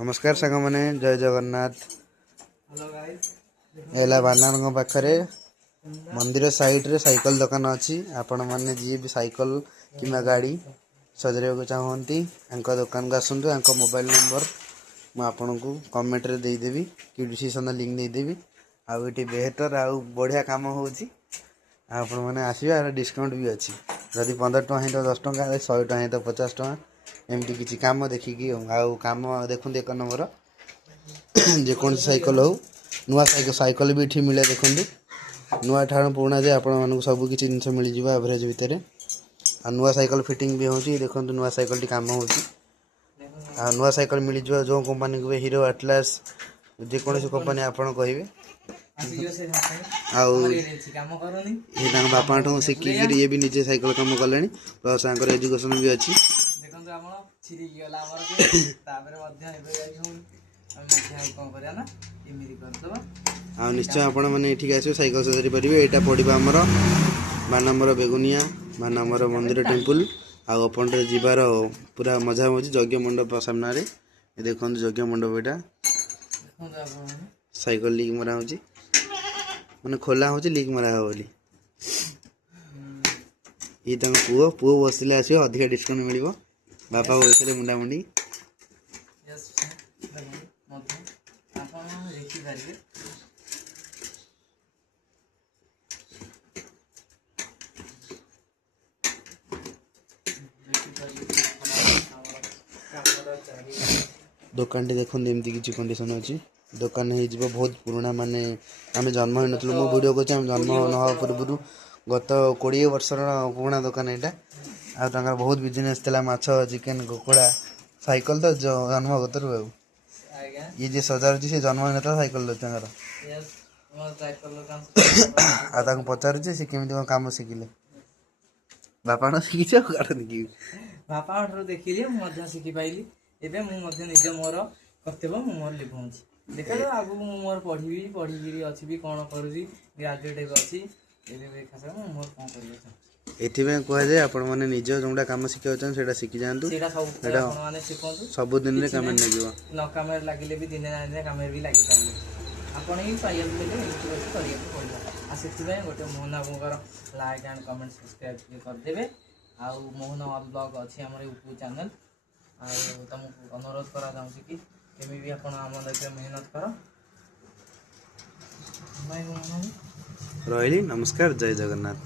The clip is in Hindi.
नमस्कार सांग मैंने जय जगन्नाथ। एला बानार पाखरे मंदिर साइड रे साइकिल दुकान अच्छी। आपण मैंने जी भी साइकिल कि गाड़ी सजाइक चाहती दुकान को आसतु। मोबाइल नंबर मुझे कमेंट रे देदेवी कि डिस्क्रिप्शन लिंक देदेवी। आउ बेहतर आउ बढ़िया काम होची आपण मैंने आसवा डिस्काउंट भी अच्छी। जदि 15 टଙ୍କା है तो 10 टଙ୍କା 100 टଙ୍କା है तो 50 टଙ୍କା एमती किसी काम देखिकी आउ काम देखते एक नंबर जेको साइकिल हो नुआ साइकिल भी ये मिले। देखते नुआ ठाण पुराणा जाए आपण सब किसी जिन मिल जाए एवरेज भितर। आ नुआ साइकिल फिटिंग भी होची। देखो नुआ साइकिल काम होची। आ नुआ साइकिल मिल जाए जो कंपनी को हीरो एटलास जेकोसी कंपनी आपड़ कहे बापा शिखिक ये भी निजे साइकिल कम कले प्लस एजुकेशन भी अच्छी। निश्चय आपण मैंने ये आस साइकिल सजाई पारे। यहाँ पड़ा आमर बानामर बेगुनिया बानामर मंदिर टेम्पल आपन जीवार पूरा मजा मजी यज्ञ मंडप सामने देखो यज्ञ मंडप यहाँ साइकिल लिक मरा हो मैंने खोला हो लिक मरा हो बोली। ये पुओ पुओ बसले आस अधिक डिस्काउंट मिल बापा बसले मुंडा मुंडी। दुकान टी देखते एमती किसी कंडीशन अच्छी। दुकान हो बहुत पुराना माने आम जन्म हो नु मो वीडियो कर जन्म न पूर्व गत 20 वर्षर पुराना दुकान यहाँ आ बहुत बिजनेस था माछ चिकेन कुकुड़ा साइकिल तो जन्मगत रू ये जे सजारुची से जन्म हो ना साइकिल आ पचारुचे से केमी कम शिखिले बापा शिखी बापा देखिली मुझे शिखी पाइली एबे निज मोर कर्तव्य मोर लिभाऊँगी। देखा आगु मोर पढ़ी पढ़ी अच्छी भी कौन करुँगी ग्राजुएट अच्छी मोर कौन कर एथि कहुए आपण मैंने निज जोटा कम शिखा से शिखी जातु सब दिन कम न कम लगे भी दिने ना दिन कम भी लगी पारे आपड़ ही पाइबा पड़ा से गोटे मोहन बाबूर लाइक एंड कमेंट सब्सक्राइब करदे। आउ मोहन ब्लॉग अच्छी आम यूट्यूब चैनल तुमको अनुरोध करा चाहूँगी कि केमी भी आपण आम देखे मेहनत कर रही। नमस्कार जय जगन्नाथ।